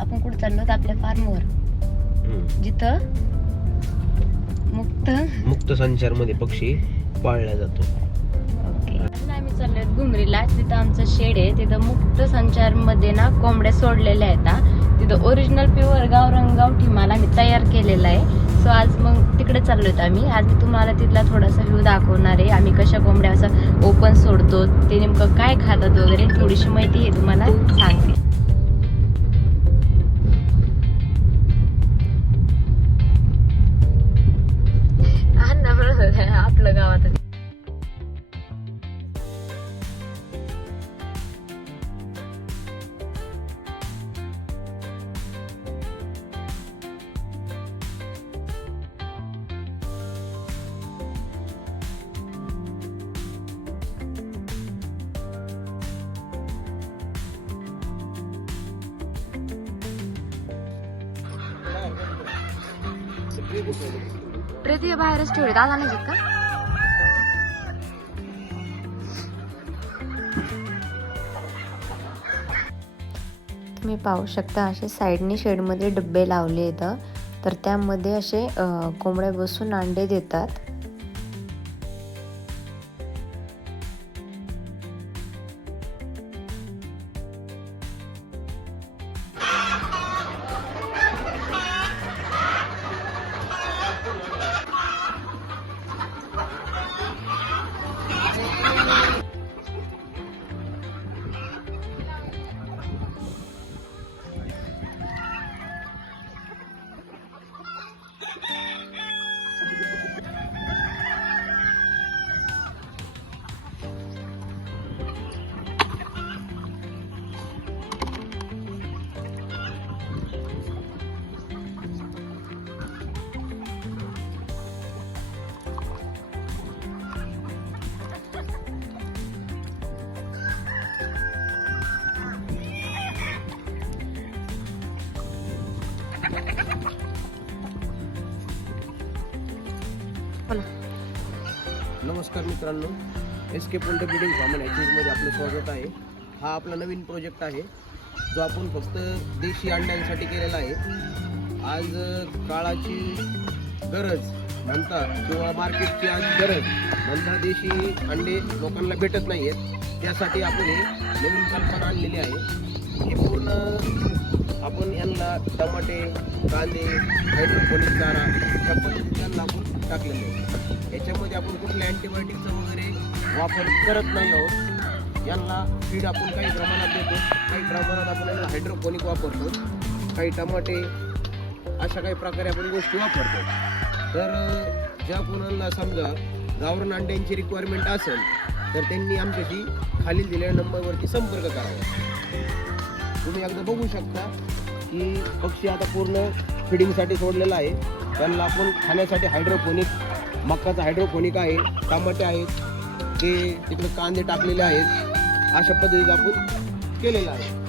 आपण कुठे चाललो होतो आपल्या फार्मवर. जिथं मुक्त मुक्त संचारमध्ये पक्षी पाळला जातो. ओके. आम्ही चाललोय घुमरीला. तिथं आमचं शेड आहे. तिथं मुक्त संचारमध्ये ना कोंबड्या सोडलेल्या आहेत. तिथं ओरिजिनल प्युअर गावरंग गावठी माल आम्ही तयार केलेला आहे. सो आज मग तिकडे चाललोय आम्ही. आज मी तुम्हाला तिथला थोडासा व्ह्यू दाखवणार आहे. आम्ही कशा कोंबड्या असं पण सोडतो. ते नेमकं काय खातात वगैरे थोडीशी माहिती हे तुम्हाला सांगते. प्रीती बाहेरच ठेवले. दादा नाही का? तुम्ही पाहू शकता असे साईडने शेडमध्ये डब्बे लावले आहेत. तर त्यामध्ये असे कोंबड्या बसून अंडे देतात. नमस्कार मित्रांनो एस के पोल्ट्री बिल्डिंग फार्ममध्ये आपलं स्वागत आहे. हा आपला नवीन प्रोजेक्ट आहे जो आपण फक्त देशी अंड्यांसाठी केलेला आहे. आज काळाची गरज म्हणता किंवा मार्केटची आज गरज म्हणता देशी अंडे लोकांना भेटत नाही आहेत त्यासाठी आपण हे नवीन कल्पना आणलेली आहे. हे पूर्ण आपण यांना टमाटे कांदे हायड्रोपोनिक चारा अशा पद्धतीने त्यांना आपण टाकलेले आहे याच्यामध्ये आपण कुठल्या अँटीबायोटिकचा वगैरे वापर करत नाही आहोत. यांना फीड आपण काही प्रमाणात देतो. काही प्रमाणात आपण यांना हायड्रोपोनिक वापरतो. काही टमाटे अशा काही प्रकारे आपण गोष्टी वापरतो. तर ज्या कोणाला समजा गावरण अंड्यांची रिक्वायरमेंट असेल तर त्यांनी आमच्याशी खालील दिलेल्या नंबरवरती संपर्क करावा. तुम्ही एकदा बघू शकता की पक्षी आता पूर्ण फिडिंगसाठी सोडलेला आहे. त्यांना आपण खाण्यासाठी हायड्रोपोनिक मक्काचं हायड्रोपोनिक आहे टमाटे आहेत ते तिकडे कांदे टाकलेले आहेत. अशा पद्धतीने आपण केलेलं आहे.